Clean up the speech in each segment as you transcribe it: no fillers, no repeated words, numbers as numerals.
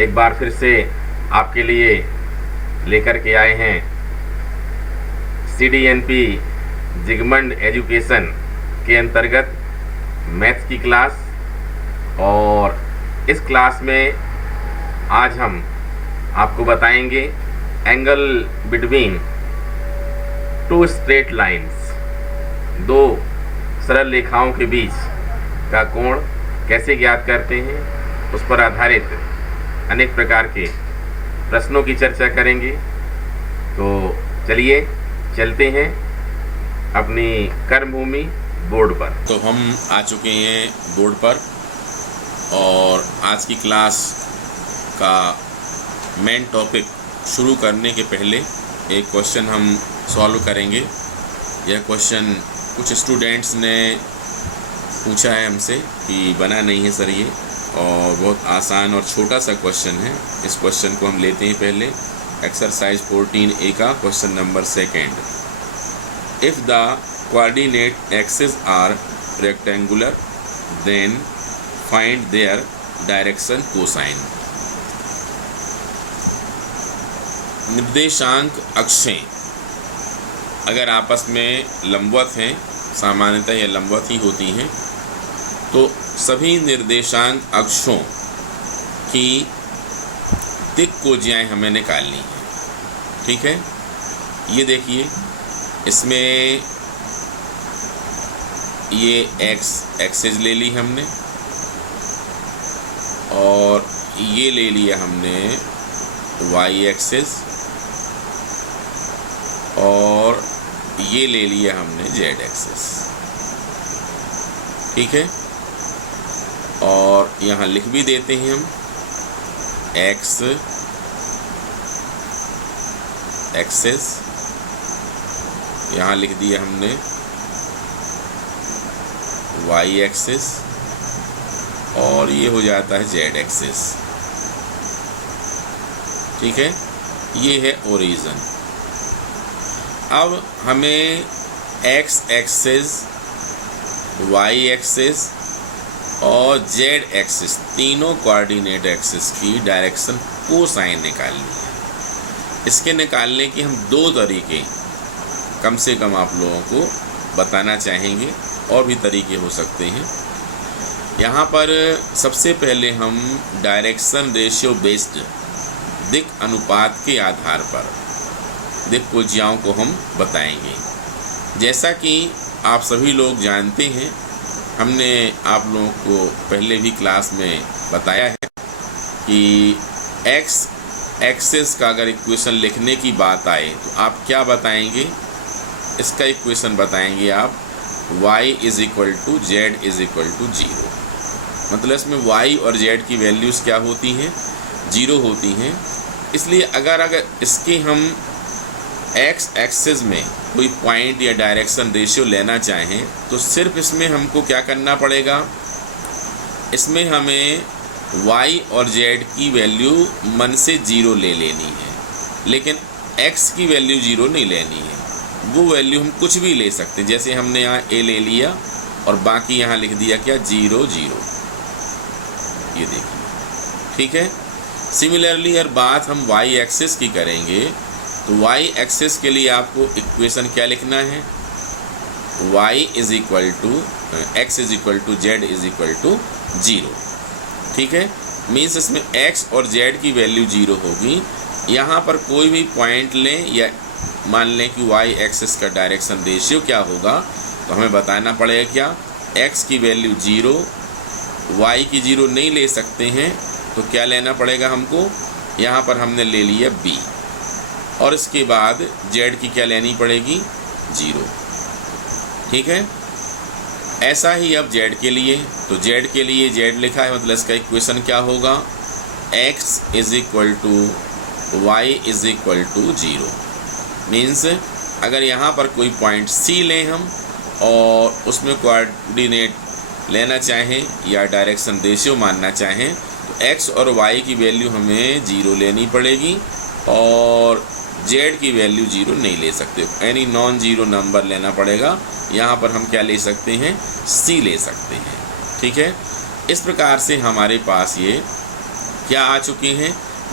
एक बार फिर से आपके लिए लेकर के आए हैं CDNP जिगमंड एजुकेशन के अंतर्गत मैथ्स की क्लास। और इस क्लास में आज हम आपको बताएंगे angle between two straight lines, दो सरल रेखाओं के बीच का कोण कैसे ज्ञात करते हैं, उस पर आधारित अनेक प्रकार के प्रश्नों की चर्चा करेंगे। तो चलिए चलते हैं अपनी कर्मभूमि बोर्ड पर। तो हम आ चुके हैं बोर्ड पर और आज की क्लास का मेन टॉपिक शुरू करने के पहले एक क्वेश्चन हम सॉल्व करेंगे। यह क्वेश्चन कुछ स्टूडेंट्स ने पूछा है हमसे कि बना नहीं है सर ये, और बहुत आसान और छोटा सा क्वेश्चन है। इस क्वेश्चन को हम लेते हैं पहले एक्सरसाइज 14A का question number 2। If the coordinate axis are rectangular then find their direction cosine. निर्देशांक अक्षें अगर आपस में लंबवत हैं, सामान्यतः यह लंबवत ही होती हैं, तो सभी निर्देशांक अक्षों की दिक्कोजियाएं हमें निकालनी है। ठीक है, ये देखिए, इसमें ये एक्स एक्सिस ले ली हमने और ये ले लिया हमने वाई एक्सिस और ये ले लिया हमने जेड एक्सिस। ठीक है, और यहाँ लिख भी देते हैं हम एक्स एक्सिस, यहाँ लिख दिया हमने वाई एक्सिस और ये हो जाता है जेड एक्सिस। ठीक है, ये है ओरिजिन। अब हमें एक्स एक्सिस, वाई एक्सिस और जेड एक्सिस तीनों कोऑर्डिनेट एक्सिस की डायरेक्शन कोसाइन निकालनी है। इसके निकालने के हम दो तरीके कम से कम आप लोगों को बताना चाहेंगे, और भी तरीके हो सकते हैं। यहाँ पर सबसे पहले हम डायरेक्शन रेशियो बेस्ड दिक् अनुपात के आधार पर दिक्कोजियाओं को हम बताएंगे। जैसा कि आप सभी लोग जानते हैं, हमने आप लोगों को पहले भी क्लास में बताया है कि एक्स एक्सिस का अगर इक्वेशन लिखने की बात आए तो आप क्या बताएंगे? इसका इक्वेशन बताएंगे आप y is equal to z is equal to 0। मतलब इसमें y और z की वैल्यूज़ क्या होती हैं? 0 होती हैं। इसलिए अगर इसके हम एक्स एक्सिस में कोई पॉइंट या डायरेक्शन रेशियो लेना चाहें तो सिर्फ इसमें हमको क्या करना पड़ेगा? इसमें हमें y और z की वैल्यू मन से 0 ले लेनी है, लेकिन x की वैल्यू 0 नहीं लेनी है। वो वैल्यू हम कुछ भी ले सकते हैं, जैसे हमने यहाँ a ले लिया और बाकी यहाँ लिख दिया क्या 0 0। ये देखिए, ठीक है। सिमिलरली अगर बात हम y एक्सिस की करेंगे तो y एक्सिस के लिए आपको इक्वेशन क्या लिखना है? y is equal to x is equal to z is equal to 0। ठीक है, मीन्स इसमें x और z की वैल्यू 0 होगी। यहाँ पर कोई भी पॉइंट लें या मान लें कि y एक्सिस का डायरेक्शन रेशियो क्या होगा, तो हमें बताना पड़ेगा क्या? x की वैल्यू 0, y की 0 नहीं ले सकते हैं, तो क्या लेना पड़ेगा हमको? यहाँ पर हमने ले लिया b, और इसके बाद z की क्या लेनी पड़ेगी? 0। ठीक है, ऐसा ही अब z के लिए, तो z के लिए z लिखा है, मतलब इसका इक्वेशन क्या होगा? x is equal to y is equal to 0। Means अगर यहाँ पर कोई पॉइंट C लें हम और उसमें कोऑर्डिनेट लेना चाहें या डायरेक्शन रेशियो मानना चाहें, तो x और y की वैल्यू हमें 0 लेनी पड़ेगी और z की वैल्यू 0 नहीं ले सकते, एनी नॉन जीरो नंबर लेना पड़ेगा। यहाँ पर हम क्या ले सकते हैं? C ले सकते हैं। ठीक है, इस प्रकार से हमारे पास ये क्या आ चुके हैं,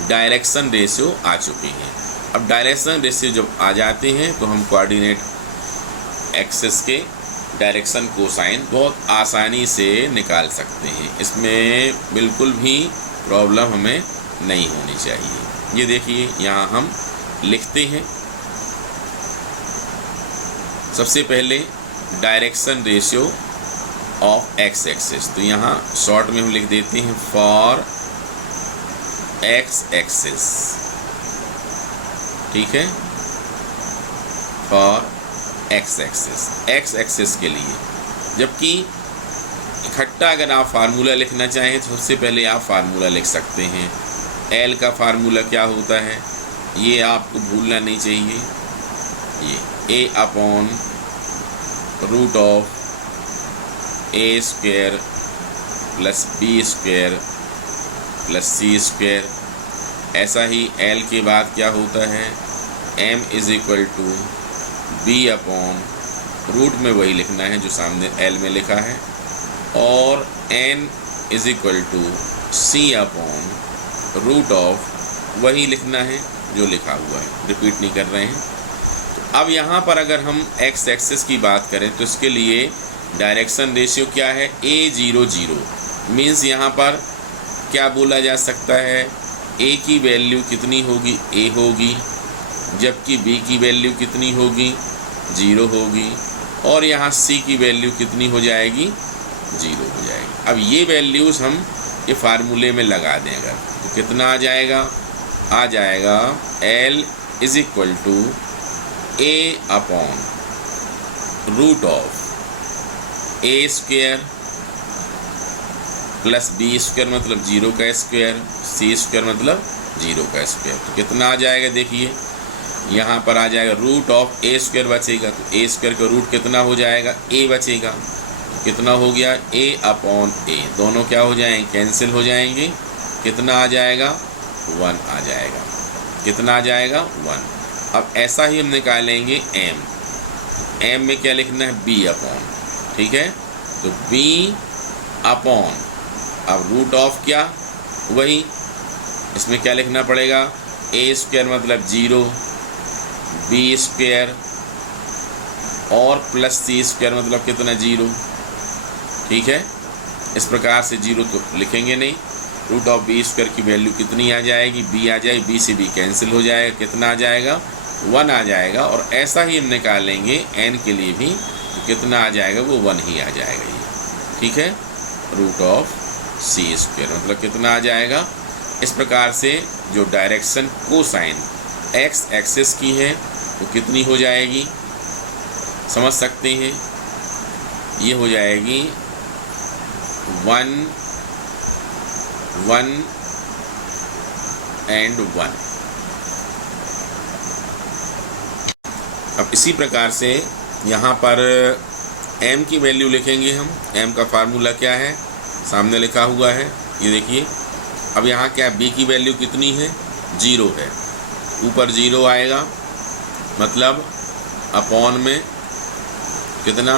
डायरेक्शन रेशियो आ चुके हैं। अब डायरेक्शन रेशियो जब आ जाते हैं तो हम कोऑर्डिनेट एक्सिस के डायरेक्शन कोसाइन बहुत आसानी से निकाल सकते हैं। इसमें बिल्कुल भी प्रॉब्लम हमें नहीं होनी चाहिए। ये देखिए यहाँ हम लिखते हैं सबसे पहले direction ratio of x axis. तो यहाँ शॉर्ट में हम लिख देते हैं फॉर एक्स एक्सिस, ठीक है, for x axis, x axis के लिए। जबकि इकट्ठा अगर आप फार्मूला लिखना चाहें तो सबसे पहले आप फार्मूला लिख सकते हैं। एल का फार्मूला क्या होता है ये आपको भूलना नहीं चाहिए, ये a upon root of a square plus b square plus c square. ऐसा ही एल के बाद क्या होता है, m is equal to b upon root में वही लिखना है जो सामने एल में लिखा है, और n is equal to c upon root of वही लिखना है जो लिखा हुआ है, रिपीट नहीं कर रहे हैं। तो अब यहाँ पर अगर हम एक्स एक्सिस की बात करें तो इसके लिए डायरेक्शन रेशियो क्या है, A00 मीन्स यहाँ पर क्या बोला जा सकता है, ए की वैल्यू कितनी होगी, ए होगी, जबकि बी की वैल्यू कितनी होगी, 0 होगी, और यहाँ सी की वैल्यू कितनी हो जाएगी, 0 हो जाएगी। अब ये वैल्यूज़ हम ये फार्मूले में लगा दें अगर तो कितना आ जाएगा L is equal to a upon root of a square plus b square मतलब 0 का स्क्वायर, सी स्क्वायर मतलब 0 का स्क्वायर। तो कितना आ जाएगा, देखिए यहाँ पर आ जाएगा रूट ऑफ ए स्क्वायर बचेगा, तो ए स्क्वायर का रूट कितना हो जाएगा, ए बचेगा। तो कितना हो गया, ए अपॉन ए, दोनों क्या हो जाएंगे, कैंसिल हो जाएंगे। कितना आ जाएगा, 1 आ जाएगा। कितना आ जाएगा, 1। अब ऐसा ही हम निकालेंगे एम में क्या लिखना है, बी अपॉन, ठीक है। तो बी अपॉन, अब रूट ऑफ क्या, वही इसमें क्या लिखना पड़ेगा, ए स्क्वायर मतलब 0, बी स्क्वायर और प्लस सी स्क्वायर मतलब कितना, 0, ठीक है। इस प्रकार से 0 तो लिखेंगे नहीं, रूट ऑफ बी स्क्वायर की वैल्यू कितनी आ जाएगी, बी आ जाएगी, बी से बी कैंसिल हो जाएगा, कितना आ जाएगा, 1 आ जाएगा। और ऐसा ही हम निकालेंगे एन के लिए भी, तो कितना आ जाएगा, वो 1 ही आ जाएगा ये, ठीक है। रूट ऑफ सी स्क्वायर मतलब कितना आ जाएगा। इस प्रकार से जो डायरेक्शन कोसाइन एक्स एक्सिस की है वो कितनी हो जाएगी, समझ सकते हैं, ये हो जाएगी 1 1 and 1। अब इसी प्रकार से यहाँ पर m की वैल्यू लिखेंगे हम। m का फार्मूला क्या है, सामने लिखा हुआ है, ये देखिए। अब यहाँ क्या b की वैल्यू कितनी है, 0 है, ऊपर 0 आएगा मतलब अपॉन में कितना,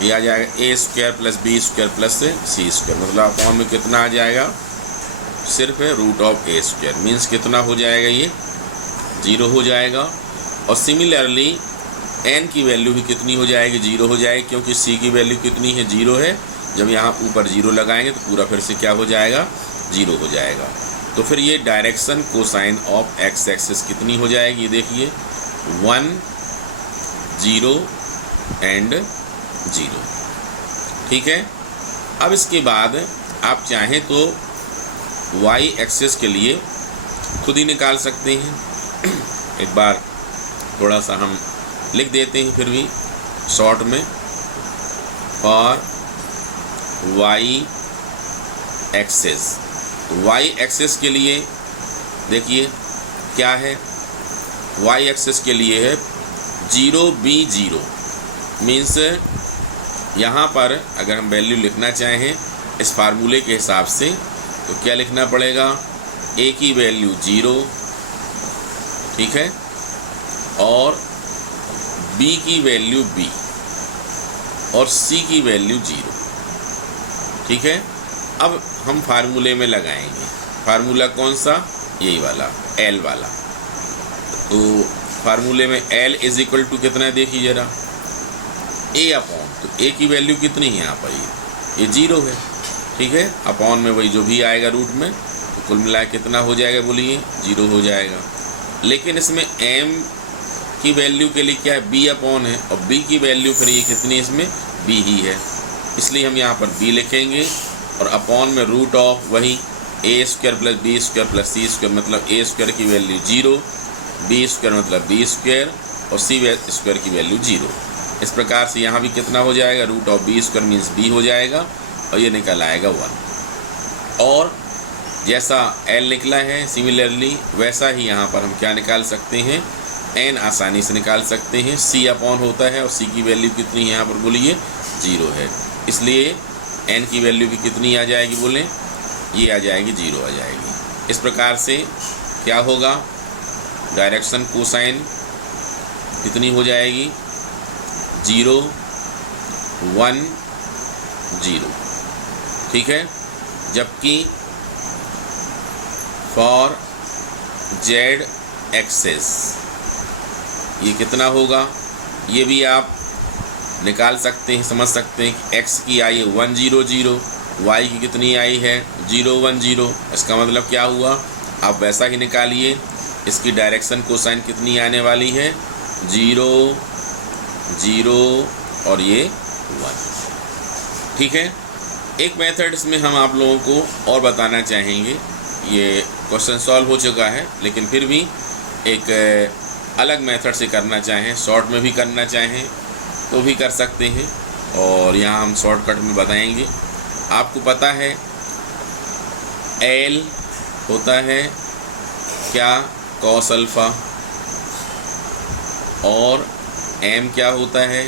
ये आ जाएगा a square plus b square plus c square मतलब अपॉन में कितना आ जाएगा, सिर्फ है root of a square, means कितना हो जाएगा, ये 0 हो जाएगा। और सिमिलरली एन की वैल्यू भी कितनी हो जाएगी, 0 हो जाएगी, क्योंकि सी की वैल्यू कितनी है, 0 है। जब यहाँ ऊपर 0 लगाएंगे तो पूरा फिर से क्या हो जाएगा, 0 हो जाएगा। तो फिर ये direction cosine of x axis कितनी हो जाएगी, देखिए 1 0 एंड 0, ठीक है। अब इसके बाद आप चाहें तो वाई एक्सिस के लिए खुद ही निकाल सकते हैं। एक बार थोड़ा सा हम लिख देते हैं फिर भी शॉर्ट में, for y axis. Y axis के लिए देखिए क्या है, वाई एक्सिस के लिए है 0B0 मीन्स यहाँ पर अगर हम वैल्यू लिखना चाहें इस फार्मूले के हिसाब से तो क्या लिखना पड़ेगा, a की वैल्यू 0, ठीक है, और b की वैल्यू b और c की वैल्यू 0, ठीक है। अब हम फार्मूले में लगाएंगे। फार्मूला कौन सा? यही वाला, एल वाला। तो फार्मूले में एल इज इक्वल टू कितना है देखिए ज़रा, ए अपॉन, तो ए की वैल्यू कितनी है यहाँ पर? ये 0 है, ठीक है। अपॉन में वही जो भी आएगा रूट में, तो कुल मिला कितना हो जाएगा बोलिए? 0 हो जाएगा। लेकिन इसमें एम की वैल्यू के लिए क्या है? बी अपॉन है, और बी की वैल्यू फिर ये कितनी है? इसमें बी ही है, इसलिए हम यहाँ पर बी लिखेंगे। और अपॉन में रूट ऑफ वही a square plus b square plus c square, मतलब ए स्क्वायर की वैल्यू 0, बी स्क्वायर मतलब बी स्क्वायर, और सी स्क्वायर की वैल्यू 0। इस प्रकार से यहाँ भी कितना हो जाएगा? Root of b square means b हो जाएगा, और ये निकल आएगा 1। और जैसा एल निकला है सिमिलरली वैसा ही यहाँ पर हम क्या निकाल सकते हैं? एन आसानी से निकाल सकते हैं। सी अपॉन होता है, और सी की वैल्यू कितनी है यहाँ पर बोलिए? 0 है, इसलिए एन की वैल्यू भी कितनी आ जाएगी बोलें? ये आ जाएगी 0 आ जाएगी। इस प्रकार से क्या होगा? डायरेक्शन कोसाइन कितनी हो जाएगी? 0 1 0, ठीक है। जबकि फॉर जेड एक्सेस ये कितना होगा? ये भी आप निकाल सकते हैं, समझ सकते हैं कि एक्स की आई है 1 0 0, वाई की कितनी आई है? 0 1 0। इसका मतलब क्या हुआ? आप वैसा ही निकालिए। इसकी डायरेक्शन कोसाइन कितनी आने वाली है? 0 0 और ये 1, ठीक है। एक मेथड इसमें हम आप लोगों को और बताना चाहेंगे। ये क्वेश्चन सॉल्व हो चुका है, लेकिन फिर भी एक अलग मेथड से करना चाहें, शॉर्ट में भी करना चाहें तो भी कर सकते हैं, और यहाँ हम शॉर्टकट में बताएंगे। आपको पता है एल होता है क्या? Cos alpha. और एम क्या होता है?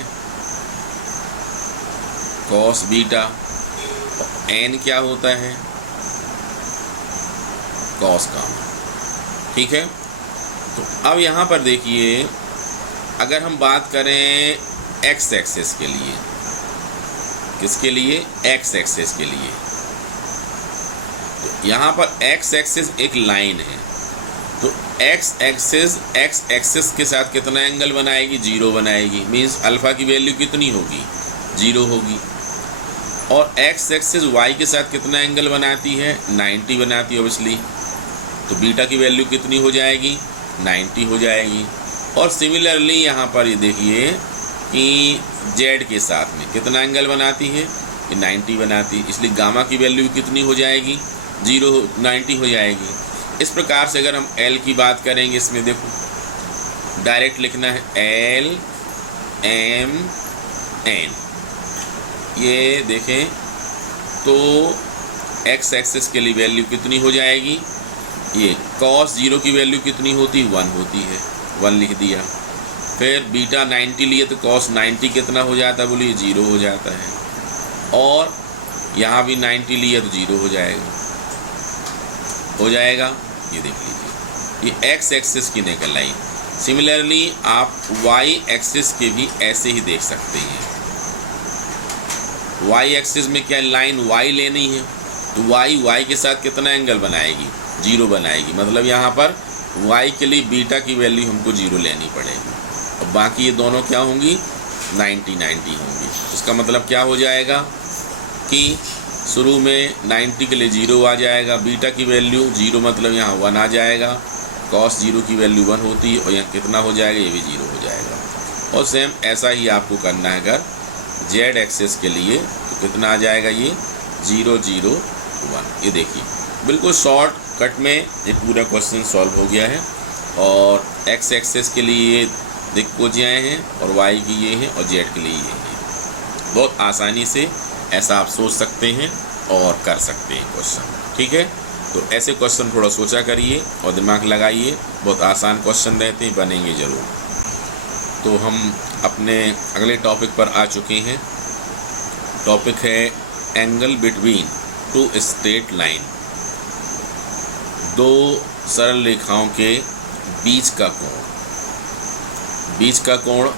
Cos beta. और एन क्या होता है? कॉस गामा, ठीक है। तो अब यहाँ पर देखिए, अगर हम बात करें एक्स एक्सेस के लिए, किसके लिए? एक्स एक्सेस के लिए। तो यहाँ पर एक्स एक्सेस एक लाइन है, तो एक्स एक्सेस के साथ कितना एंगल बनाएगी? 0 बनाएगी। मीन्स अल्फ़ा की वैल्यू कितनी होगी? 0 होगी। और एक्स एक्सेस वाई के साथ कितना एंगल बनाती है? 90 बनाती है ऑब्वियसली। तो बीटा की वैल्यू कितनी हो जाएगी? 90 हो जाएगी। और सिमिलरली यहाँ पर ये देखिए कि जेड के साथ में कितना एंगल बनाती है? ये 90 बनाती है, इसलिए गामा की वैल्यू कितनी हो जाएगी? 90 हो जाएगी। इस प्रकार से अगर हम एल की बात करेंगे, इसमें देखो डायरेक्ट लिखना है एल एम एन। ये देखें तो एक्स एक्सेस के लिए वैल्यू कितनी हो जाएगी? ये कॉस 0 की वैल्यू कितनी होती है? 1 होती है, 1 लिख दिया। फिर बीटा 90 लिए तो कॉस 90 कितना हो जाता है? बोलिए 0 हो जाता है। और यहाँ भी 90 लिए तो 0 हो जाएगा। ये देख लीजिए, ये एक्स एक्सिस की निकल आई। सिमिलरली आप वाई एक्सिस के भी ऐसे ही देख सकते हैं। वाई एक्सिस में क्या लाइन वाई लेनी है, तो वाई के साथ कितना एंगल बनाएगी? 0 बनाएगी। मतलब यहाँ पर वाई के लिए बीटा की वैल्यू हमको 0 लेनी पड़ेगी, और बाकी ये दोनों क्या होंगी? 90 होंगी। इसका मतलब क्या हो जाएगा कि शुरू में 90 के लिए 0 आ जाएगा, बीटा की वैल्यू 0 मतलब यहाँ 1 आ जाएगा, कॉस 0 की वैल्यू 1 होती है, और यहाँ कितना हो जाएगा? ये भी 0 हो जाएगा। और सेम ऐसा ही आपको करना है अगर जेड एक्सेस के लिए, तो कितना आ जाएगा? ये 0 0 1। ये देखिए बिल्कुल शॉर्ट कट में ये पूरा क्वेश्चन सॉल्व हो गया है। और एक्स एक्सेस के लिए दिक्कोजियाँ हैं, और वाई की ये हैं, और जेड के लिए ये हैं। बहुत आसानी से ऐसा आप सोच सकते हैं और कर सकते हैं क्वेश्चन, ठीक है। तो ऐसे क्वेश्चन थोड़ा सोचा करिए और दिमाग लगाइए, बहुत आसान क्वेश्चन रहते हैं, बनेंगे ज़रूर। तो हम अपने अगले टॉपिक पर आ चुके हैं। टॉपिक है angle between two straight line, 2 सरल रेखाओं के बीच का कोण। बीच का कोण,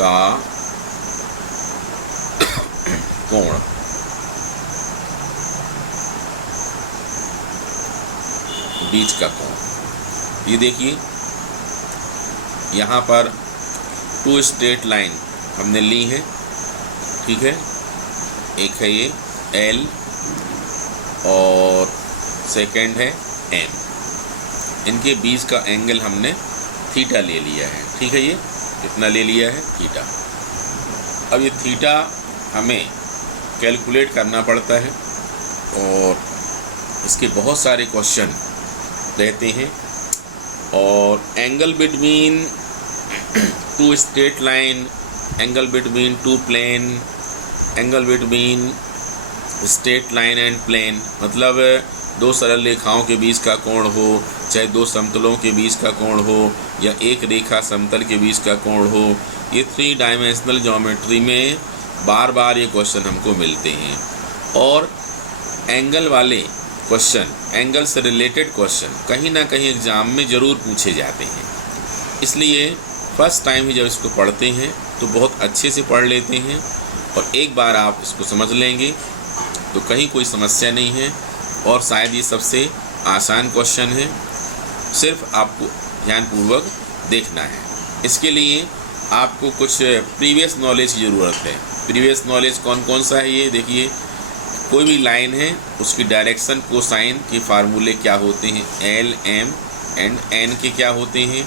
का कोण। बीच का कोण, ये देखिए यहाँ पर 2 स्ट्रेट लाइन हमने ली है, ठीक है। एक है ये L और सेकंड है M। इनके बीच का एंगल हमने थीटा ले लिया है, ठीक है। ये कितना ले लिया है? थीटा। अब ये थीटा हमें कैलकुलेट करना पड़ता है और इसके बहुत सारे क्वेश्चन रहते हैं। और angle between 2 straight line, angle between 2 plane, angle between straight line and plane, मतलब 2 सरल रेखाओं के बीच का कोण हो, चाहे 2 समतलों के बीच का कोण हो, या एक रेखा समतल के बीच का कोण हो। ये 3 डायमेंशनल ज्योमेट्री में बार बार ये क्वेश्चन हमको मिलते हैं। और एंगल वाले क्वेश्चन, एंगल से रिलेटेड क्वेश्चन कहीं ना कहीं एग्ज़ाम में ज़रूर पूछे जाते हैं। इसलिए फर्स्ट टाइम ही जब इसको पढ़ते हैं तो बहुत अच्छे से पढ़ लेते हैं, और एक बार आप इसको समझ लेंगे तो कहीं कोई समस्या नहीं है। और शायद ये सबसे आसान क्वेश्चन है, सिर्फ आपको ध्यानपूर्वक देखना है। इसके लिए आपको कुछ प्रीवियस नॉलेज की ज़रूरत है। प्रीवियस नॉलेज कौन कौन सा है? ये देखिए, कोई भी लाइन है उसकी डायरेक्शन कोसाइन के फार्मूले क्या होते हैं, L, M एंड N के क्या होते हैं,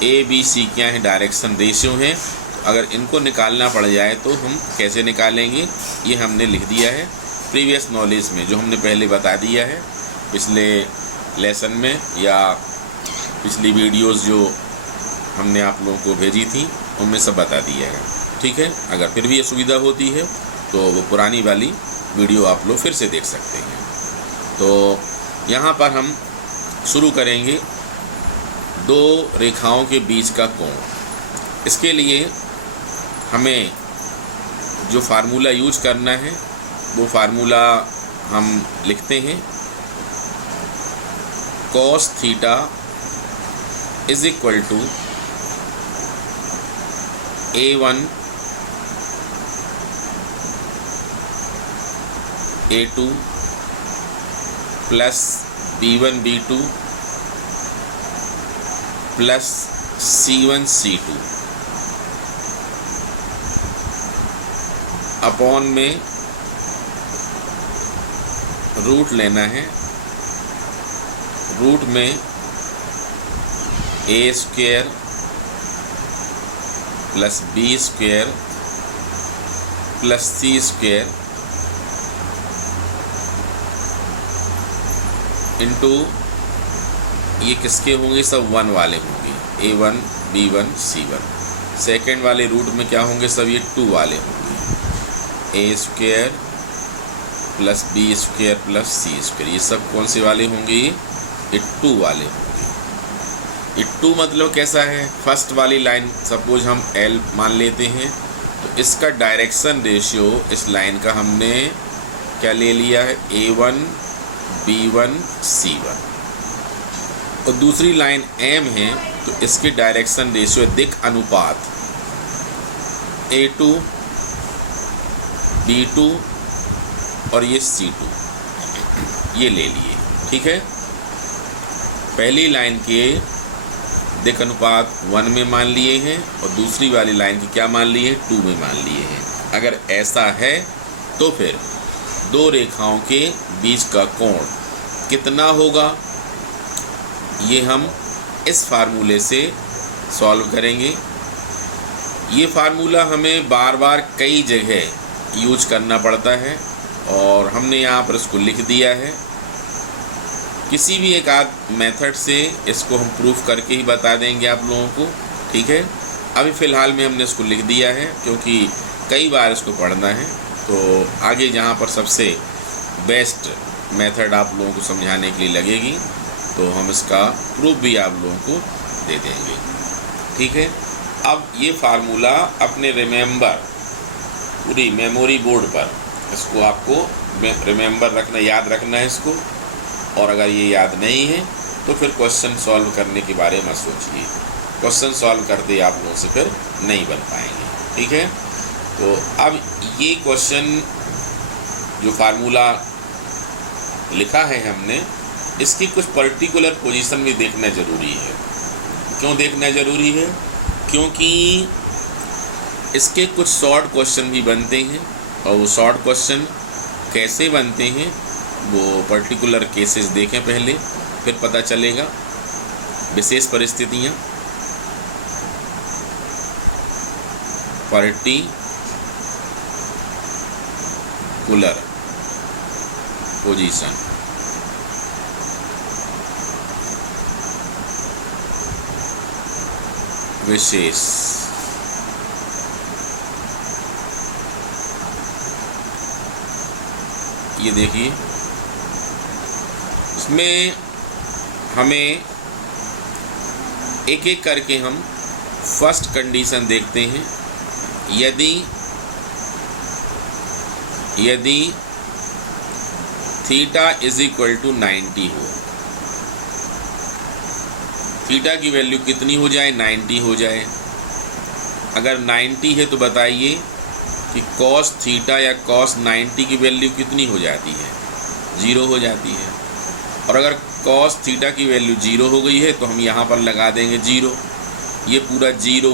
A, B, C क्या है, डायरेक्शन रेशियो हैं। तो अगर इनको निकालना पड़ जाए तो हम कैसे निकालेंगे, ये हमने लिख दिया है प्रीवियस नॉलेज में, जो हमने पहले बता दिया है पिछले लेसन में, या पिछली वीडियोस जो हमने आप लोगों को भेजी थी उनमें सब बता दिया है, ठीक है। अगर फिर भी ये सुविधा होती है तो वो पुरानी वाली वीडियो आप लोग फिर से देख सकते हैं। तो यहाँ पर हम शुरू करेंगे 2 रेखाओं के बीच का कोण। इसके लिए हमें जो फार्मूला यूज करना है वो फार्मूला हम लिखते हैं, cos theta is equal to A1 A2 plus B1 B2 plus C1 C2 upon में रूट लेना है। रूट में A square plus B square plus C square into, ये किसके होंगे? सब 1 वाले होंगे, A1 B1 C1। सेकेंड वाले रूट में क्या होंगे? सब ये 2 वाले होंगे, A square plus B square plus C square. ये सब कौन से वाले होंगे? ये 2 वाले होंगे। ये 2 मतलब कैसा है? फर्स्ट वाली लाइन सपोज हम L मान लेते हैं, तो इसका डायरेक्शन रेशियो इस लाइन का हमने क्या ले लिया है? A1 B1 C1। और दूसरी लाइन M है तो इसके डायरेक्शन रेशियो दिक् अनुपात A2 B2 और ये C2, ये ले लिए, ठीक है। पहली लाइन के दिक् अनुपात 1 में मान लिए हैं और दूसरी वाली लाइन की क्या मान लिए हैं? 2 में मान लिए हैं। अगर ऐसा है तो फिर 2 रेखाओं के बीच का कोण कितना होगा, ये हम इस फार्मूले से सॉल्व करेंगे। ये फार्मूला हमें बार बार कई जगह यूज करना पड़ता है और हमने यहाँ पर इसको लिख दिया है। किसी भी एक आध मेथड से इसको हम प्रूफ करके ही बता देंगे आप लोगों को, ठीक है। अभी फ़िलहाल में हमने इसको लिख दिया है क्योंकि कई बार इसको पढ़ना है, तो आगे जहाँ पर सबसे बेस्ट मेथड आप लोगों को समझाने के लिए लगेगी तो हम इसका प्रूफ भी आप लोगों को दे देंगे, ठीक है। अब ये फार्मूला अपने रिमेंबर पूरी मेमोरी बोर्ड पर इसको आपको रिमेंबर रखना, याद रखना है इसको। और अगर ये याद नहीं है तो फिर क्वेश्चन सॉल्व करने के बारे में सोचिए। क्वेश्चन सॉल्व करते आप लोगों से फिर नहीं बन पाएंगे। ठीक है। तो अब ये क्वेश्चन जो फार्मूला लिखा है हमने, इसकी कुछ पर्टिकुलर पोजीशन भी देखना ज़रूरी है। क्यों देखना ज़रूरी है? क्योंकि इसके कुछ शॉर्ट क्वेश्चन भी बनते हैं, और वो शॉर्ट क्वेश्चन कैसे बनते हैं वो पर्टिकुलर केसेस देखें पहले, फिर पता चलेगा। विशेष परिस्थितियाँ, पर्टिकुलर पोजीशन, विशेष, ये देखिए इसमें हमें एक एक करके हम फर्स्ट कंडीशन देखते हैं। यदि थीटा इज इक्वल टू 90 हो, थीटा की वैल्यू कितनी हो जाए? 90 हो जाए। अगर 90 है तो बताइए कि कॉस थीटा या कॉस 90 की वैल्यू कितनी हो जाती है? 0 हो जाती है। और अगर कॉस थीटा की वैल्यू 0 हो गई है तो हम यहाँ पर लगा देंगे 0, ये पूरा 0।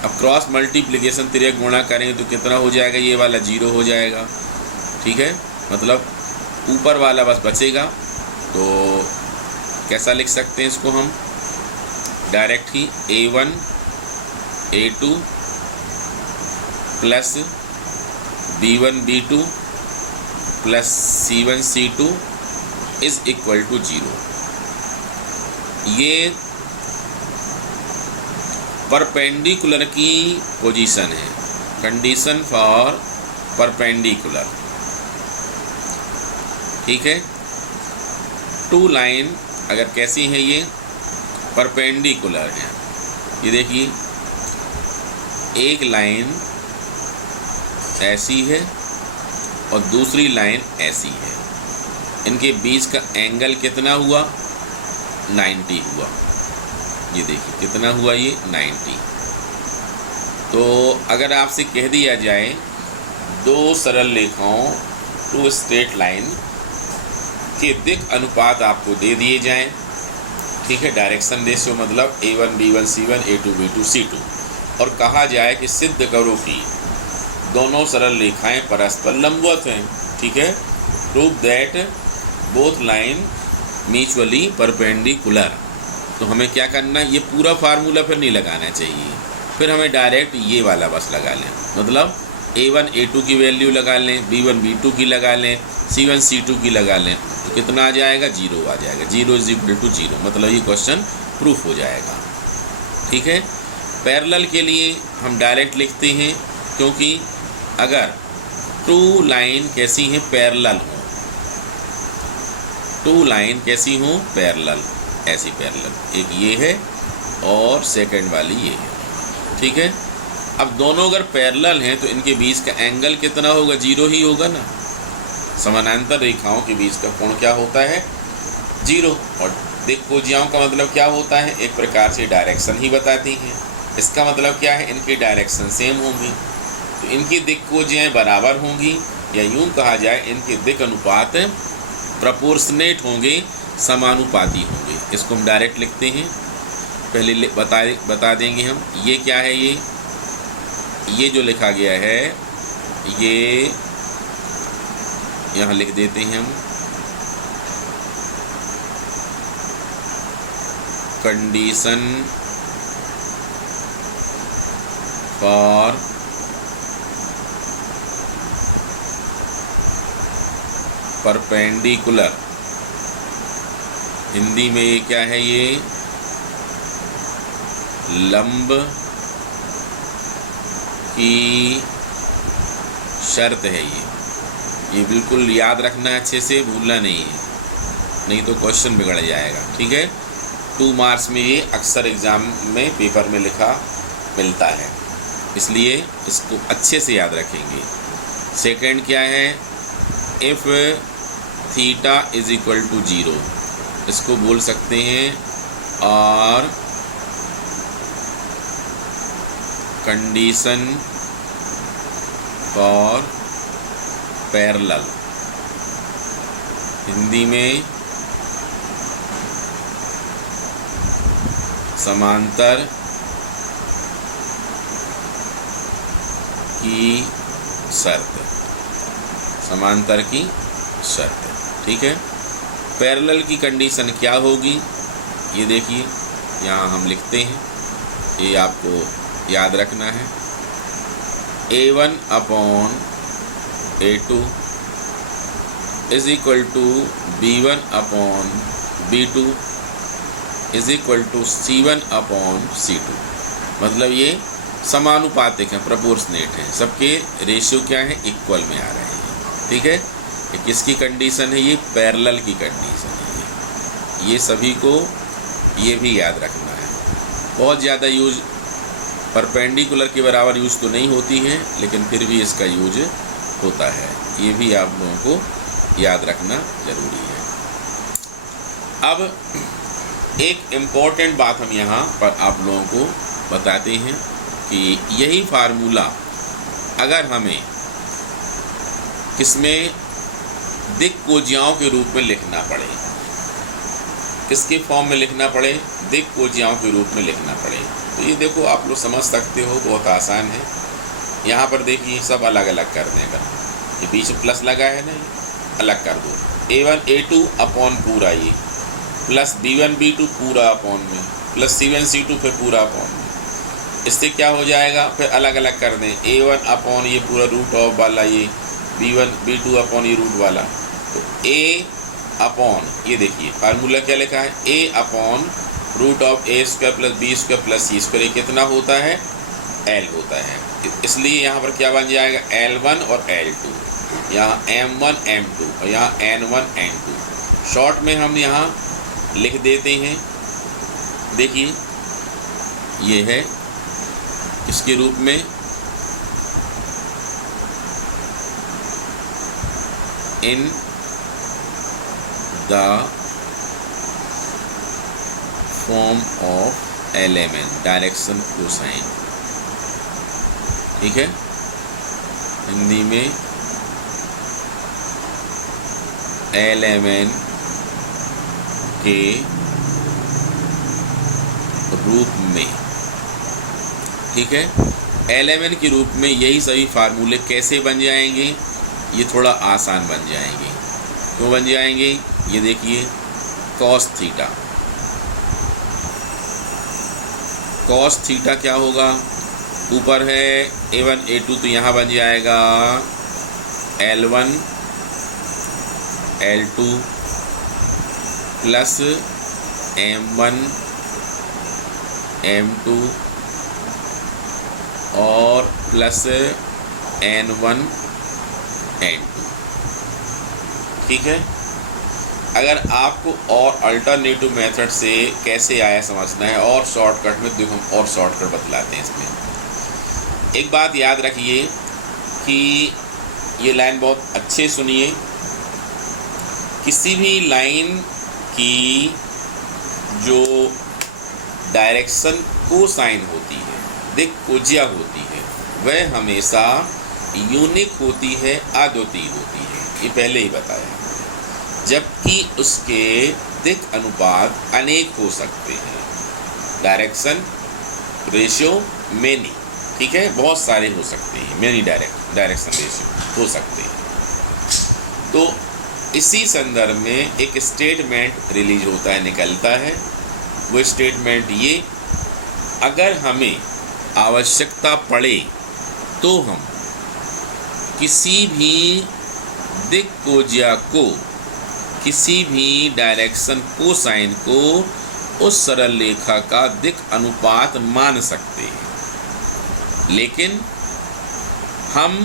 अब क्रॉस मल्टीप्लिकेशन तिर्यक गुणा करेंगे तो कितना हो जाएगा? ये वाला 0 हो जाएगा, ठीक है। मतलब ऊपर वाला बस बचेगा। तो कैसा लिख सकते हैं इसको हम? डायरेक्ट ही a1 a2 plus b1 b2 plus c1 c2 is equal to 0। ये परपेंडिकुलर की पोजीशन है, कंडीशन फॉर परपेंडिकुलर, ठीक है। टू लाइन अगर कैसी है, ये परपेंडिकुलर है। ये देखिए एक लाइन ऐसी है और दूसरी लाइन ऐसी है, इनके बीच का एंगल कितना हुआ? 90 हुआ। ये देखिए कितना हुआ? ये 90। तो अगर आपसे कह दिया जाए दो सरल रेखाओं, टू स्ट्रेट लाइन के दिक् अनुपात आपको दे दिए जाएं, ठीक है, डायरेक्शन रेशियो मतलब a1 b1 c1 a2 b2 c2, और कहा जाए कि सिद्ध करो कि दोनों सरल रेखाएं परस्पर लंबवत हैं, ठीक है। Prove that both line mutually perpendicular. तो हमें क्या करना है? ये पूरा फार्मूला फिर नहीं लगाना चाहिए, फिर हमें डायरेक्ट ये वाला बस लगा लें। मतलब a1 a2 की वैल्यू लगा लें, b1 b2 की लगा लें, c1 c2 की लगा लें, तो कितना आ जाएगा? 0 आ जाएगा। 0 इज इक्वल टू 0, मतलब ये क्वेश्चन प्रूफ हो जाएगा, ठीक है। पैरेलल के लिए हम डायरेक्ट लिखते हैं, क्योंकि अगर टू लाइन कैसी हैं? पैरेलल हो। टू लाइन कैसी हो? पैरेलल, ऐसी पैरेलल। एक ये है और सेकंड वाली ये है, ठीक है। अब दोनों अगर पैरेलल हैं तो इनके बीच का एंगल कितना होगा? 0 ही होगा ना। समानांतर रेखाओं के बीच का कोण क्या होता है? 0। और दिक्कोजियाओं का मतलब क्या होता है? एक प्रकार से डायरेक्शन ही बताती हैं। इसका मतलब क्या है? इनकी डायरेक्शन सेम होंगी, तो इनकी दिक्कोजियाएं बराबर होंगी, या यूं कहा जाए इनके दिक् अनुपात प्रपोर्शनेट होंगे, समानुपाती होंगे। इसको हम डायरेक्ट लिखते हैं। पहले बता देंगे हम ये क्या है। ये जो लिखा गया है ये यहाँ लिख देते हैं हम, कंडीशन फॉर परपेंडिकुलर। हिंदी में ये क्या है? ये लंब की शर्त है। ये बिल्कुल याद रखना है, अच्छे से भूलना नहीं है, नहीं तो क्वेश्चन बिगड़ जाएगा, ठीक है। 2 मार्क्स में ये अक्सर एग्ज़ाम में पेपर में लिखा मिलता है, इसलिए इसको अच्छे से याद रखेंगे। सेकंड क्या है? If theta is equal to 0, इसको बोल सकते हैं और कंडीशन और पैरेलल, हिंदी में समांतर की शर्त, समांतर की शर्त। ठीक है, पैरेलल की कंडीशन क्या होगी ये देखिए, यहाँ हम लिखते हैं, ये आपको याद रखना है। A1 upon A2 is equal to B1 upon B2 is equal to C1 upon C2। मतलब ये समानुपातिक हैं, प्रोपोर्शनेट हैं, सबके रेशियो क्या है, इक्वल में आ रहे हैं। ठीक है, ये किसकी कंडीशन है, ये पैरेलल की कंडीशन है। ये सभी को ये भी याद रखना है। बहुत ज़्यादा यूज परपेंडिकुलर के बराबर यूज तो नहीं होती है, लेकिन फिर भी इसका यूज होता है, ये भी आप लोगों को याद रखना ज़रूरी है। अब एक इम्पॉर्टेंट बात हम यहाँ पर आप लोगों को बताते हैं कि यही फार्मूला अगर हमें किसमें दिक्कोजियाओं के रूप में लिखना पड़े, किसके फॉर्म में लिखना पड़े, दिक्कोजियाओं के रूप में लिखना पड़े, तो ये देखो आप लोग समझ सकते हो, बहुत आसान है। यहाँ पर देखिए सब अलग अलग कर देगा, ये बीच में प्लस लगा है ना, ये अलग कर दो। A1 A2 अपॉन पूरा ये, प्लस B1 B2 पूरा अपॉन में, प्लस C1 C2 फिर पूरा अपॉन में। इससे क्या हो जाएगा, फिर अलग अलग कर दें, A1 अपॉन ये पूरा रूट ऑफ वाला, ये B1 B2 अपॉन ये रूट वाला, तो A अपॉन ये देखिए फार्मूला क्या लिखा है, A upon root of A square plus B square plus C square, ये कितना होता है, L होता है। इसलिए यहाँ पर क्या बन जाएगा, L1 और L2, यहाँ M1 M2 और यहाँ N1 N2। शॉर्ट में हम यहाँ लिख देते हैं, देखिए ये है इसके रूप में in the form of element direction cosine. ठीक है, हिंदी में एलिमेंट के रूप में। ठीक है, एलिमेंट के रूप में यही सभी फार्मूले कैसे बन जाएंगे, ये थोड़ा आसान बन जाएंगे। क्यों बन जाएंगे, ये देखिए कॉस थीटा, कॉस थीटा क्या होगा, ऊपर है A1 A2 तो यहाँ बन जाएगा L1 L2 plus M1 M2 और प्लस N1 N2। ठीक है, अगर आपको और अल्टरनेटिव मेथड से कैसे आया समझना है, और शॉर्टकट में देखो हम और शॉर्टकट बतलाते हैं इसमें। एक बात याद रखिए कि ये लाइन बहुत अच्छे सुनिए, किसी भी लाइन की जो डायरेक्शन कोसाइन होती है, दिक्कोजिया होती है, वह हमेशा यूनिक होती है, अद्वितीय होती है, ये पहले ही बताया। जबकि उसके दिक अनुपात अनेक हो सकते हैं, डायरेक्शन रेशियो मेनी। ठीक है, बहुत सारे हो सकते हैं, मेनी डायरेक्शन रेशियो हो सकते हैं। तो इसी संदर्भ में एक स्टेटमेंट रिलीज होता है, निकलता है। वो स्टेटमेंट ये, अगर हमें आवश्यकता पड़े तो हम किसी भी दिक्कोजिया को, किसी भी डायरेक्शन कोसाइन को उस सरल रेखा का दिक अनुपात मान सकते हैं, लेकिन हम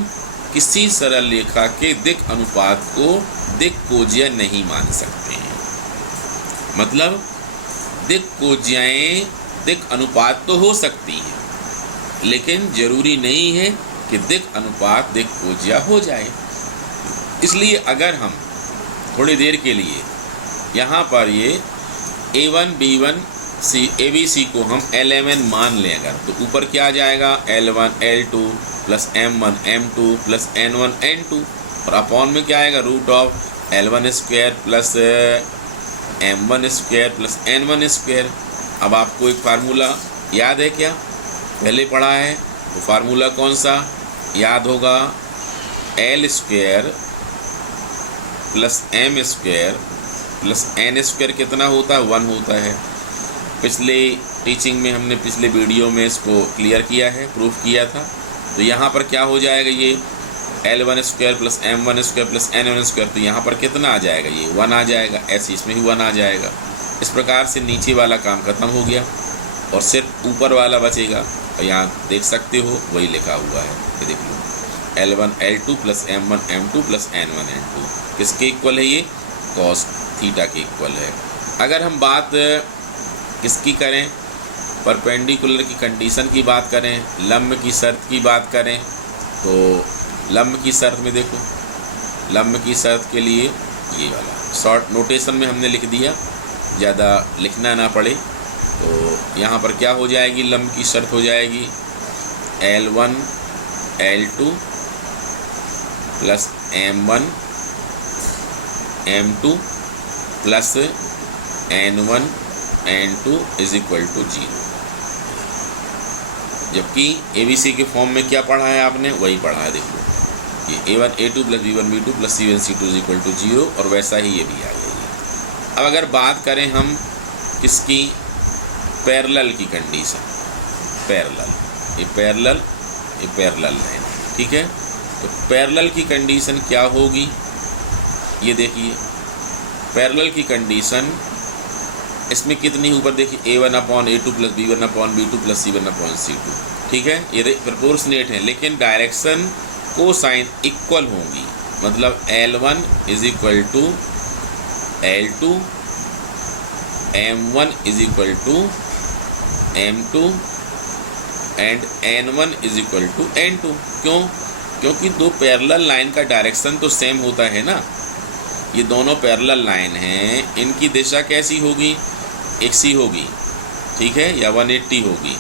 किसी सरल रेखा के दिक अनुपात को दिक्कोजिया नहीं मान सकते हैं। मतलब दिक्कोजियाएं दिक अनुपात तो हो सकती हैं, लेकिन ज़रूरी नहीं है कि दिक अनुपात दिक्कोजिया हो जाए। इसलिए अगर हम थोड़ी देर के लिए यहाँ पर ये A1 B1 C ABC को हम LMN मान लें अगर, तो ऊपर क्या आ जाएगा, L1 L2 plus m1 m2 plus n1 n2, और अपॉन में क्या आएगा, root of L1 square plus m1 square plus n1 square. अब आपको एक फार्मूला याद है क्या, पहले पढ़ा है, वो फार्मूला कौन सा याद होगा, L square plus m square plus n square कितना होता है, 1 होता है। पिछले टीचिंग में हमने पिछले वीडियो में इसको क्लियर किया है, प्रूफ किया था। तो यहाँ पर क्या हो जाएगा, ये L1 square plus m1 square plus n1 square, तो यहाँ पर कितना आ जाएगा, ये 1 आ जाएगा, ऐसे इसमें ही 1 आ जाएगा। इस प्रकार से नीचे वाला काम खत्म हो गया और सिर्फ ऊपर वाला बचेगा, और यहाँ देख सकते हो वही लिखा हुआ है, ये देख लो, L1 L2 plus m1 m2 plus n1 n2 किसके इक्वल है, ये कॉस थीटा के इक्वल है। अगर हम बात किसकी करें, परपेंडिकुलर की कंडीशन की बात करें, लंब की शर्त की बात करें, तो लंब की शर्त में देखो, लंब की शर्त के लिए ये वाला शॉर्ट नोटेशन में हमने लिख दिया, ज़्यादा लिखना ना पड़े। तो यहाँ पर क्या हो जाएगी, लंब की शर्त हो जाएगी L1 L2 plus M1 M2 plus N1 N2 is equal to 0। जबकि ABC के फॉर्म में क्या पढ़ा है आपने, वही पढ़ा है, देखो ये A1 A2 plus B1 B2 plus C1 C2 is equal to 0, और वैसा ही ये भी आ गई है। अब अगर बात करें हम किसकी, पैरेलल की कंडीशन, पैरेलल, ये पैरेलल लाइन, ठीक है। तो पैरेलल की कंडीशन क्या होगी, ये देखिए, पैरेलल की कंडीशन इसमें कितनी ऊपर देखिए, A1 upon A2 plus B1 upon B2 plus C1 upon C2, ठीक है, ये प्रोपोर्शनेट है, लेकिन डायरेक्शन कोसाइन इक्वल होंगी, मतलब L1 is equal to L2, M1 is equal to M2 and N1 is equal to N2। क्यों, क्योंकि दो पैरेलल लाइन का डायरेक्शन तो सेम होता है ना, ये दोनों पैरेलल लाइन हैं, इनकी दिशा कैसी होगी, एक सी होगी, ठीक है, या 180 होगी।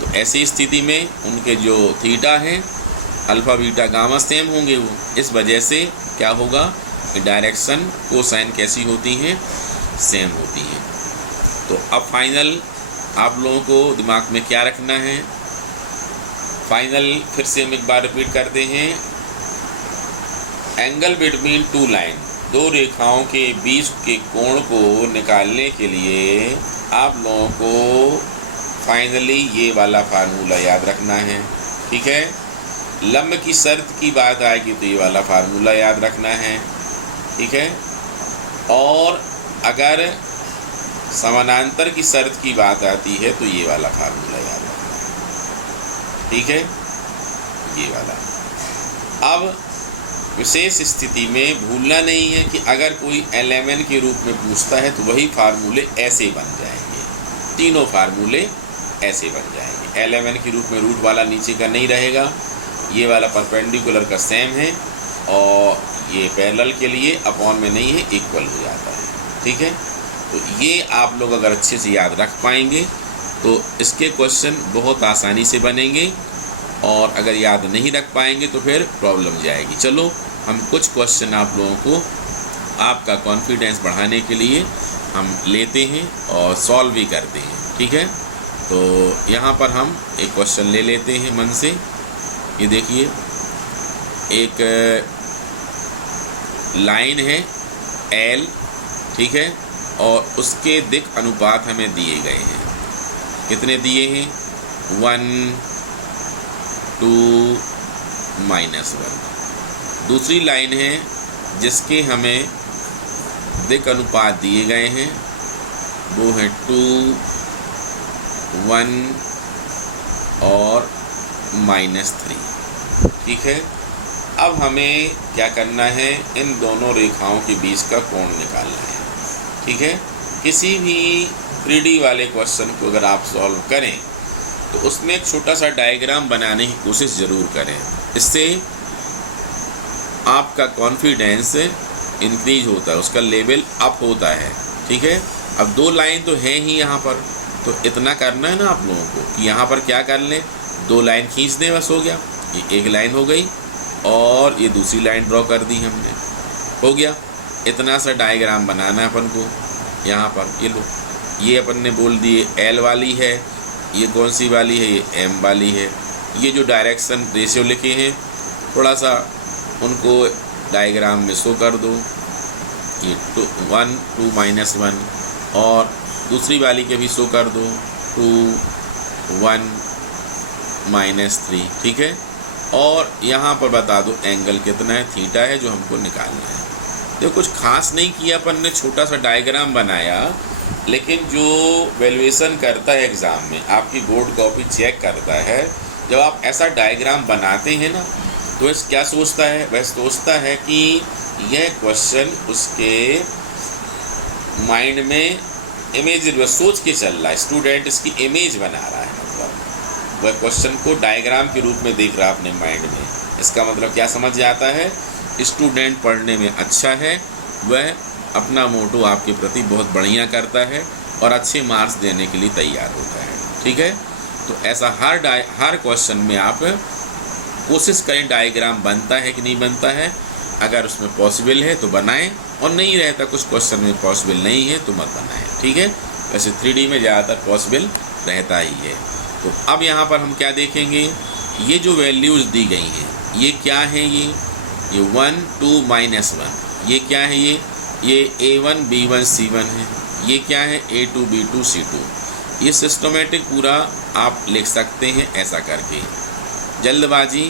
तो ऐसी स्थिति में उनके जो थीटा हैं, अल्फ़ा बीटा गामा सेम होंगे, वो इस वजह से क्या होगा, डायरेक्शन कोसाइन कैसी होती हैं, सेम होती हैं। तो अब फाइनल आप लोगों को दिमाग में क्या रखना है, फाइनल फिर से हम एक बार रिपीट करते हैं, एंगल बिटवीन टू लाइन, दो रेखाओं के बीच के कोण को निकालने के लिए आप लोगों को फाइनली ये वाला फार्मूला याद रखना है, ठीक है। लंब की शर्त की बात आएगी तो ये वाला फार्मूला याद रखना है, ठीक है। और अगर समानांतर की शर्त की बात आती है तो ये वाला फार्मूला याद रखना है, ठीक है, ये वाला। अब विशेष स्थिति में भूलना नहीं है कि अगर कोई LMN के रूप में पूछता है तो वही फार्मूले ऐसे बन जाएंगे, तीनों फार्मूले ऐसे बन जाएंगे। LMN के रूप में रूट वाला नीचे का नहीं रहेगा, ये वाला परपेंडिकुलर का सेम है, और ये पैरेलल के लिए अपॉन में नहीं है, इक्वल हो जाता है, ठीक है। तो ये आप लोग अगर अच्छे से याद रख पाएंगे तो इसके क्वेश्चन बहुत आसानी से बनेंगे, और अगर याद नहीं रख पाएंगे तो फिर प्रॉब्लम जाएगी। चलो हम कुछ क्वेश्चन आप लोगों को आपका कॉन्फिडेंस बढ़ाने के लिए हम लेते हैं और सॉल्व भी करते हैं, ठीक है। तो यहाँ पर हम एक क्वेश्चन ले लेते हैं मन से। ये देखिए, एक लाइन है L, ठीक है, और उसके दिक् अनुपात हमें दिए गए हैं, कितने दिए हैं, 1 2 -1। दूसरी लाइन है जिसके हमें दिक् अनुपात दिए गए हैं, वो है 2 1 और -3, ठीक है। अब हमें क्या करना है, इन दोनों रेखाओं के बीच का कोण निकालना है, ठीक है। किसी भी 3D वाले क्वेश्चन को अगर आप सॉल्व करें तो उसमें एक छोटा सा डायग्राम बनाने की कोशिश ज़रूर करें, इससे आपका कॉन्फिडेंस इंक्रीज होता है, उसका लेवल अप होता है, ठीक है। अब दो लाइन तो है ही यहाँ पर, तो इतना करना है ना आप लोगों को कि यहाँ पर क्या कर लें, दो लाइन खींच दें, बस हो गया। ये एक लाइन हो गई और ये दूसरी लाइन ड्रॉ कर दी हमने, हो गया। इतना सा डायग्राम बनाना है अपन को। यहाँ पर ये लो, ये अपन ने बोल दिए L वाली है, ये कौन सी वाली है, ये M वाली है। ये जो डायरेक्शन रेशियो लिखे हैं थोड़ा सा उनको डायग्राम में शो कर दो। ये 1 2 -1 और दूसरी वाली के भी शो कर दो 2 1 -3, ठीक है। और यहाँ पर बता दो एंगल कितना है, थीटा है, जो हमको निकालना है। तो कुछ खास नहीं किया अपन ने, छोटा सा डायग्राम बनाया, लेकिन जो वैल्यूएशन करता है एग्ज़ाम में, आपकी बोर्ड कॉपी चेक करता है, जब आप ऐसा डायग्राम बनाते हैं ना, तो इस क्या सोचता है, वह सोचता है कि यह क्वेश्चन उसके माइंड में इमेज सोच के चल रहा है, स्टूडेंट इसकी इमेज बना रहा है, मतलब वह क्वेश्चन को डायग्राम के रूप में देख रहा है अपने माइंड में। इसका मतलब क्या समझ जाता है, स्टूडेंट पढ़ने में अच्छा है, वह अपना मोटो आपके प्रति बहुत बढ़िया करता है और अच्छे मार्क्स देने के लिए तैयार होता है, ठीक है। तो ऐसा हर क्वेश्चन में आप कोशिश करें, डायग्राम बनता है कि नहीं बनता है, अगर उसमें पॉसिबल है तो बनाएं, और नहीं रहता कुछ क्वेश्चन में पॉसिबल नहीं है तो मत बनाएं, ठीक है। वैसे 3D में ज़्यादातर पॉसिबल रहता ही है। तो अब यहाँ पर हम क्या देखेंगे, ये जो वैल्यूज़ दी गई हैं ये क्या है, ये 1 2 -1, ये क्या है, ये A1 B1 C1 है, ये क्या है A2 B2 C2। ये सिस्टमेटिक पूरा आप लिख सकते हैं ऐसा करके। जल्दबाजी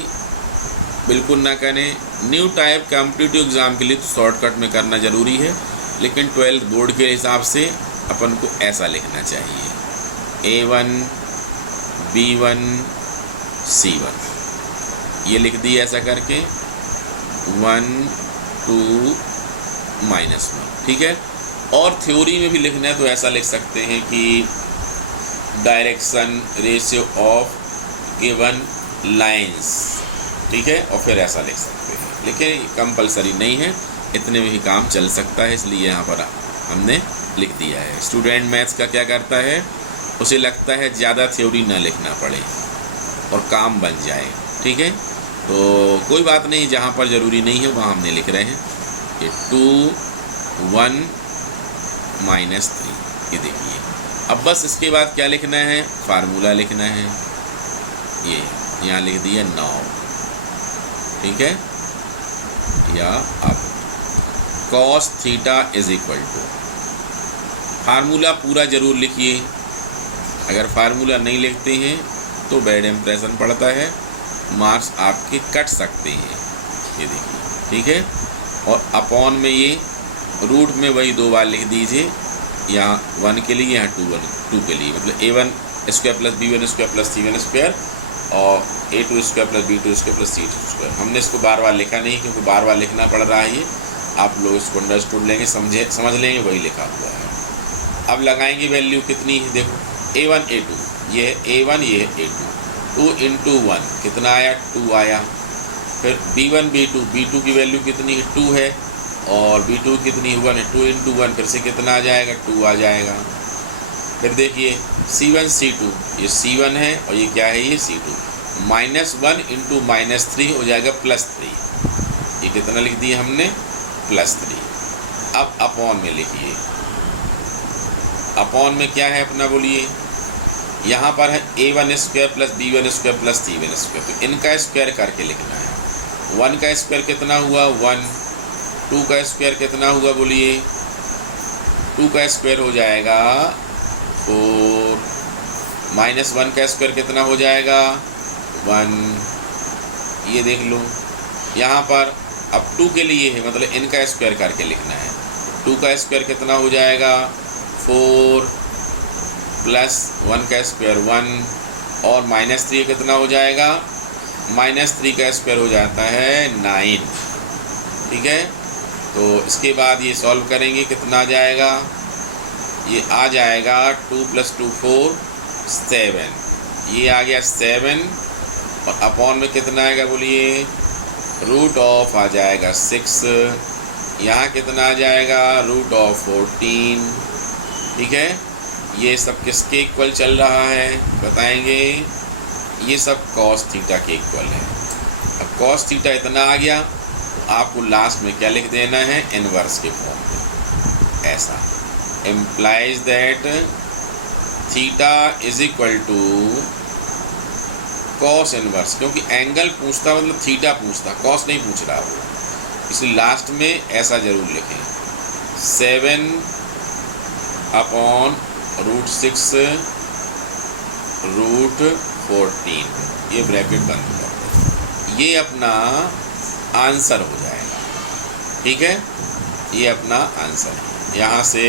बिल्कुल ना करें। न्यू टाइप कॉम्पिटिटिव एग्ज़ाम के लिए तो शॉर्टकट में करना ज़रूरी है, लेकिन 12th बोर्ड के हिसाब से अपन को ऐसा लिखना चाहिए, A1 B1 C1, ये लिख दिया ऐसा करके 1 2 -1, ठीक है। और थ्योरी में भी लिखना है तो ऐसा लिख सकते हैं कि direction ratio of given lines, ठीक है, और फिर ऐसा लिख सकते हैं, लेकिन कंपलसरी नहीं है, इतने में ही काम चल सकता है, इसलिए यहाँ पर हमने लिख दिया है। स्टूडेंट मैथ्स का क्या करता है, उसे लगता है ज़्यादा थ्योरी ना लिखना पड़े और काम बन जाए, ठीक है। तो कोई बात नहीं, जहाँ पर ज़रूरी नहीं है वहाँ हमने लिख रहे हैं। ये 2 1 -3, ये देखिए। अब बस इसके बाद क्या लिखना है, फार्मूला लिखना है, ये यहाँ लिख दिया 9, ठीक है। या अब cos थीटा = फार्मूला पूरा ज़रूर लिखिए, अगर फार्मूला नहीं लिखते हैं तो बैड इम्प्रेशन पड़ता है, मार्क्स आपके कट सकते हैं, ये देखिए, ठीक है। और अपॉन में ये रूट में वही 2 बार लिख दीजिए, यहाँ 1 के लिए, यहाँ 2 के लिए, मतलब A1² + B1² + C1² और A2² + B2² + C2²। हमने इसको बार बार लिखा नहीं, क्योंकि बार बार लिखना पड़ रहा है, ये आप लोग इसको अंडरस्टूड लेंगे, समझ लेंगे, वही लिखा हुआ है। अब लगाएंगे वैल्यू कितनी है, देखो A1 A2, ये है A1, ये है A2, 2 × 1 कितना आया, 2 आया। फिर B1 B2 की वैल्यू कितनी है, 2 है, और B2 कितनी 1 है, 2 × 1 फिर से कितना आ जाएगा, 2 आ जाएगा। फिर देखिए C1 C2, ये C1 है और ये क्या है, ये C2, -1 × -3 हो जाएगा +3, ये कितना लिख दिया हमने, +3। अब अपॉन में लिखिए, अपॉन में क्या है अपना, बोलिए, यहाँ पर है A1² + B1² + C1², तो इनका स्क्वायर करके लिखना है। 1 का स्क्वायर कितना हुआ, 1, 2 का स्क्वायर कितना हुआ, बोलिए, 2 का स्क्वायर हो जाएगा 4, -1 का स्क्वायर कितना हो जाएगा, 1, ये देख लो। यहाँ पर अब 2 के लिए है, मतलब इनका स्क्वायर करके लिखना है। 2 का स्क्वायर कितना हो जाएगा, 4 + 1 का स्क्वायर 1, और -3 कितना हो जाएगा, -3 का स्क्वायर हो जाता है 9, ठीक है। तो इसके बाद ये सॉल्व करेंगे, कितना आ जाएगा, ये आ जाएगा 2 + 2 4 7, ये आ गया 7, और अपॉन में कितना आएगा, बोलिए, √ऑफ आ जाएगा 6, यहाँ कितना आ जाएगा, √14, ठीक है। ये सब किसके इक्वल चल रहा है बताएंगे, ये सब cos थीटा के इक्वल है। अब कॉस थीटा इतना आ गया, तो आपको लास्ट में क्या लिख देना है, इनवर्स के फॉर्म में। ऐसा implies that theta is equal to cos inverse, क्योंकि एंगल पूछता मतलब थीटा पूछता, कॉस नहीं पूछ रहा वो, इसलिए लास्ट में ऐसा जरूर लिखें, 7/√6√14, ये ब्रैकेट बंद कर दें, ये अपना आंसर हो जाएगा। ठीक है, ये अपना आंसर है। यहाँ से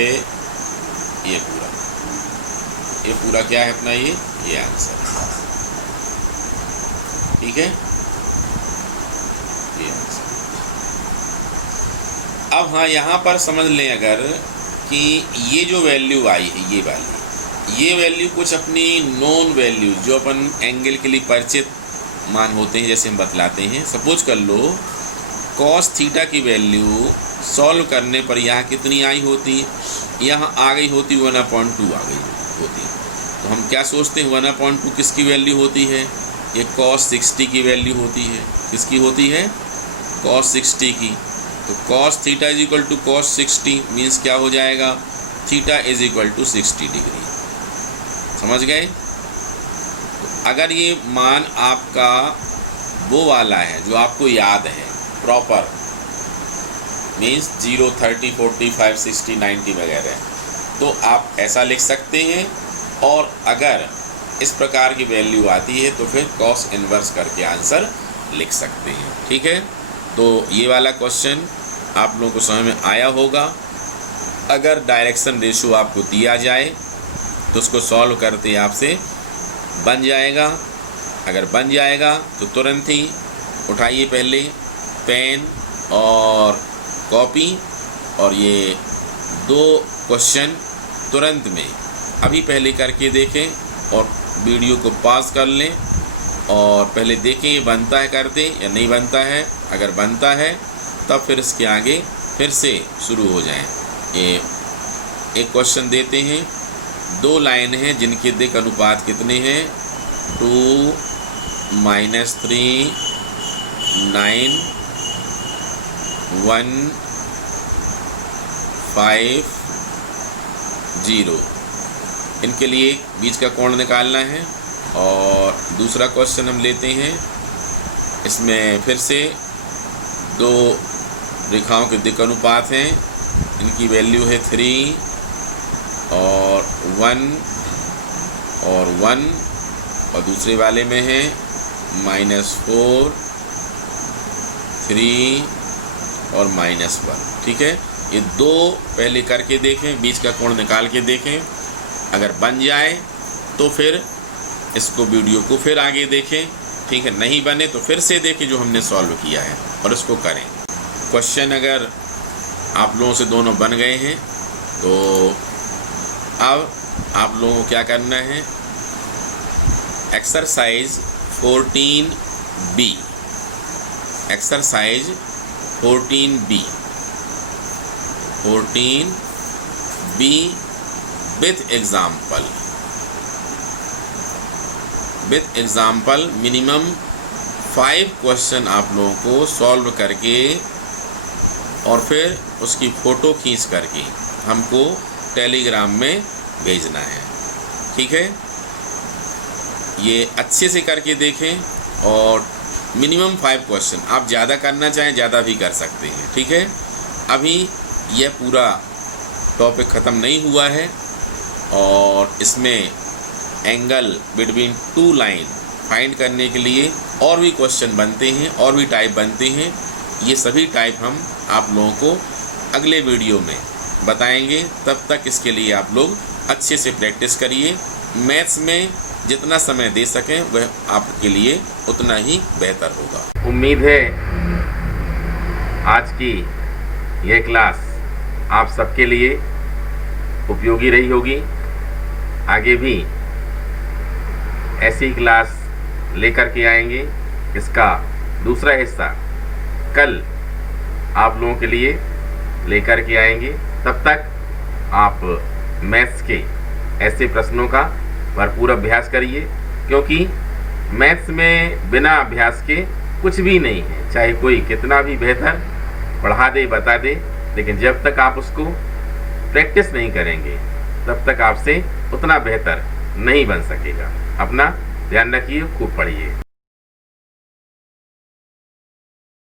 ये पूरा क्या है अपना, ये आंसर है। ठीक है, ये आंसर। अब हाँ, यहाँ पर समझ लें अगर कि ये जो वैल्यू आई है, ये वैल्यू कुछ अपनी नोन वैल्यू जो अपन एंगल के लिए परिचित मान होते हैं, जैसे हम बतलाते हैं। सपोज कर लो कॉस थीटा की वैल्यू सॉल्व करने पर यहाँ कितनी आई होती, यहाँ आ गई होती 1/2 आ गई होती। तो हम क्या सोचते हैं, 1/2 किसकी वैल्यू होती है, ये cos 60 की वैल्यू होती है। किसकी होती है, cos 60 की। तो cos theta is equal to cos 60 means क्या हो जाएगा, theta is equal to 60 degree. समझ गए। तो अगर ये मान आपका वो वाला है जो आपको याद है प्रॉपर, मीन्स 0, 30, 45, 60, 90 वगैरह, तो आप ऐसा लिख सकते हैं। और अगर इस प्रकार की वैल्यू आती है तो फिर कॉस इनवर्स करके आंसर लिख सकते हैं। ठीक है, तो ये वाला क्वेश्चन आप लोगों को समझ में आया होगा। अगर डायरेक्शन रेशियो आपको दिया जाए तो उसको सॉल्व करते आपसे बन जाएगा। अगर बन जाएगा तो तुरंत ही उठाइए पहले पेन और कॉपी, और ये 2 क्वेश्चन तुरंत में अभी पहले करके देखें और वीडियो को पॉज कर लें और पहले देखें ये बनता है करते या नहीं बनता है। अगर बनता है तब फिर इसके आगे फिर से शुरू हो जाएं। ये एक क्वेश्चन देते हैं, 2 लाइन हैं जिनके दिक् अनुपात कितने हैं, 2, -3, 9, 1, 5, 0। इनके लिए बीच का कोण निकालना है। और दूसरा क्वेश्चन हम लेते हैं, इसमें फिर से 2 रेखाओं के दिक् अनुपात हैं, इनकी वैल्यू है 3 और 1 और 1, और दूसरे वाले में है -4, 3 और -1। ठीक है, ये 2 पहले करके देखें, बीच का कोण निकाल के देखें। अगर बन जाए तो फिर इसको वीडियो को फिर आगे देखें। ठीक है, नहीं बने तो फिर से देखें जो हमने सॉल्व किया है और इसको करें। क्वेश्चन अगर आप लोगों से दोनों बन गए हैं तो अब आप लोगों को क्या करना है, exercise 14B, exercise 14B with example minimum 5 question आप लोगों को सॉल्व करके और फिर उसकी फ़ोटो खींच करके हमको टेलीग्राम में भेजना है। ठीक है, ये अच्छे से करके देखें और मिनिमम 5 क्वेश्चन, आप ज़्यादा करना चाहें ज़्यादा भी कर सकते हैं। ठीक है, अभी यह पूरा टॉपिक ख़त्म नहीं हुआ है और इसमें एंगल बिटवीन 2 लाइन फाइंड करने के लिए और भी क्वेश्चन बनते हैं और भी टाइप बनते हैं। ये सभी टाइप हम आप लोगों को अगले वीडियो में बताएंगे। तब तक इसके लिए आप लोग अच्छे से प्रैक्टिस करिए। मैथ्स में जितना समय दे सकें वह आपके लिए उतना ही बेहतर होगा। उम्मीद है आज की यह क्लास आप सबके लिए उपयोगी रही होगी। आगे भी ऐसी क्लास लेकर के आएंगे। इसका दूसरा हिस्सा कल आप लोगों के लिए लेकर के आएंगे। तब तक आप मैथ्स के ऐसे प्रश्नों का भरपूर अभ्यास करिए, क्योंकि मैथ्स में बिना अभ्यास के कुछ भी नहीं है। चाहे कोई कितना भी बेहतर पढ़ा दे, बता दे, लेकिन जब तक आप उसको प्रैक्टिस नहीं करेंगे तब तक आपसे उतना बेहतर नहीं बन सकेगा। अपना ध्यान रखिए, खूब पढ़िए।